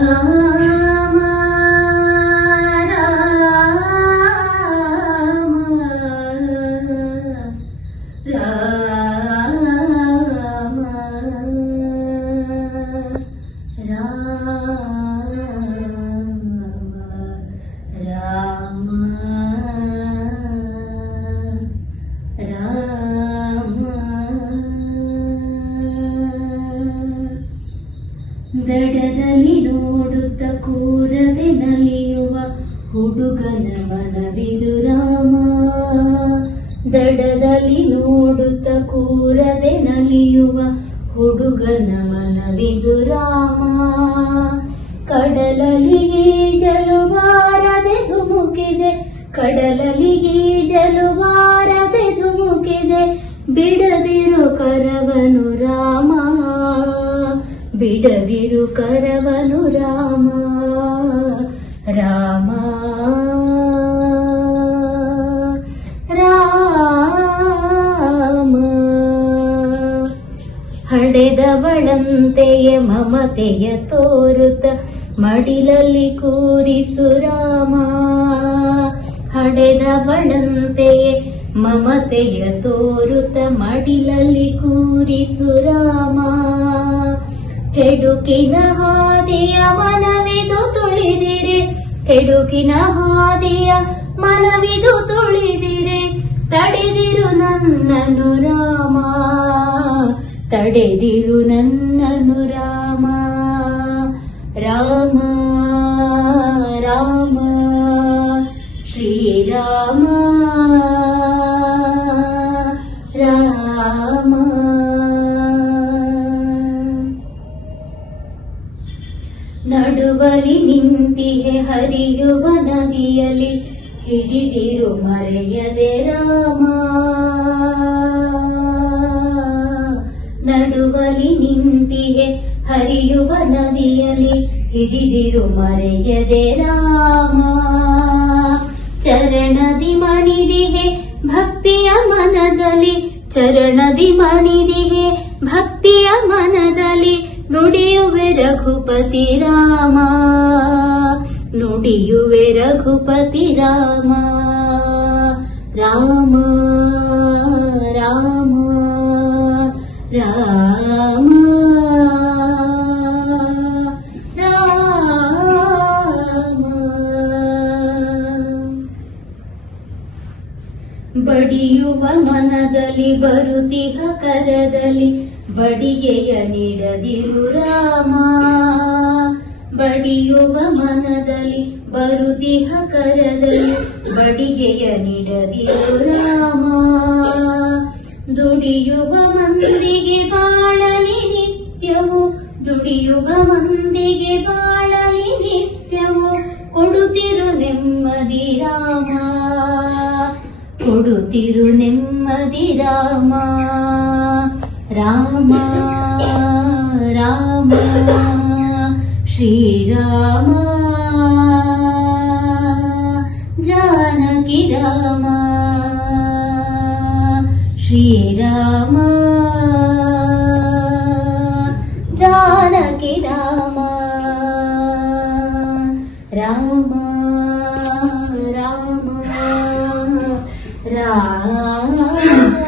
ರಾಮ ಹುಡುಗನ ಮನವಿದು ರಾಮ. ದಡದಲ್ಲಿ ನೋಡುತ್ತ ಕೂರದೆ ನಲಿಯುವ ಹುಡುಗನ ಮನವಿದು ರಾಮ. ಕಡಲಲ್ಲಿ ಈಜಲು ಬಾರದೆ ಧುಮುಕಿದೆ ಕಡಲಲ್ಲಿ ಈಜಲು ಬಾರದೆ ಧುಮುಕಿದೆ, ಬಿಡದಿರು ಕರವನು ರಾಮ. ಬಿಡದಿರು ಕರವನು ರಾಮ. ರಾಮ. ಹಡೆದವಳಂತೆಯ ಮಮತೆಯ ತೋರುತ್ತ ಮಡಿಲಲ್ಲಿ ಕೂರಿಸು ರಾಮ. ಹಡೆದವಳಂತೆಯೇ ಮಮತೆಯ ತೋರುತ ಮಡಿಲಲ್ಲಿ ಕೂರಿಸು ರಾಮ. ಕೆಡುಕಿನ ಹಾದಿಯ ಮನವಿದು ತುಳಿದಿರೆ, ಕೆಡುಕಿನ ಹಾದಿಯ ಮನವಿದು ತುಳಿದಿರೆ, ತಡೆದಿರು ನನ್ನನು ರಾಮ ತಡೆದಿರು ನನ್ನನು ರಾಮ ರಾಮ ರಾಮ ಶ್ರೀರಾಮ ರಾಮ ನಡುವಲಿ ನಿಂತಿಹೆ ಹರಿಯುವ ನದಿಯಲ್ಲಿ ಹಿಡಿದಿರು ಮರೆಯದೆ ರಾಮ ಹರಿಯುವ ನದಿಯಲ್ಲಿ ಹಿಡಿದಿರು ಮರೆಯದೆ ರಾಮ. ಚರಣದಿ ಮಣಿದಿಹೆ ಭಕ್ತಿಯ ಮನದಲ್ಲಿ, ಚರಣದಿ ಮಣಿದಿಹೆ ಭಕ್ತಿಯ ಮನದಲ್ಲಿ ನುಡಿಯುವೆ ರಘುಪತಿ ರಾಮ. ನುಡಿಯುವೆ ರಘುಪತಿ ರಾಮ. ರಾಮ ರಾಮ ರಾಮ. ಬಡಿಯುವ ಮನದಲ್ಲಿ ಬರುತಿಹ ಕರದಲ್ಲಿ ಬಡಿಗೆಯ ನೀಡದಿರು ರಾಮ. ಬಡಿಯುವ ಮನದಲ್ಲಿ ಬರುತಿಹ ಕರದಲ್ಲಿ ಬಡಿಗೆಯ ನೀಡದಿರು ರಾಮ. ದುಡಿಯುವ ಮಂದಿಗೆ ಬಾಳಲಿ ನಿತ್ಯವು, ದುಡಿಯುವ ಮಂದಿಗೆ ಬಾಳಲಿ ನಿತ್ಯವು, ಕೊಡುತ್ತಿರು ನೆಮ್ಮದಿ ರಾಮ. ಕೊಡುತ್ತಿರು ನೆಮ್ಮದಿ ರಾಮ ರಾಮ ರಾಮ ಶ್ರೀರಾಮ ಜಾನಕಿ ರಾಮ ಶ್ರೀರಾಮ ಜಾನಕಿ ರಾಮ ರಾಮ ರಾಮ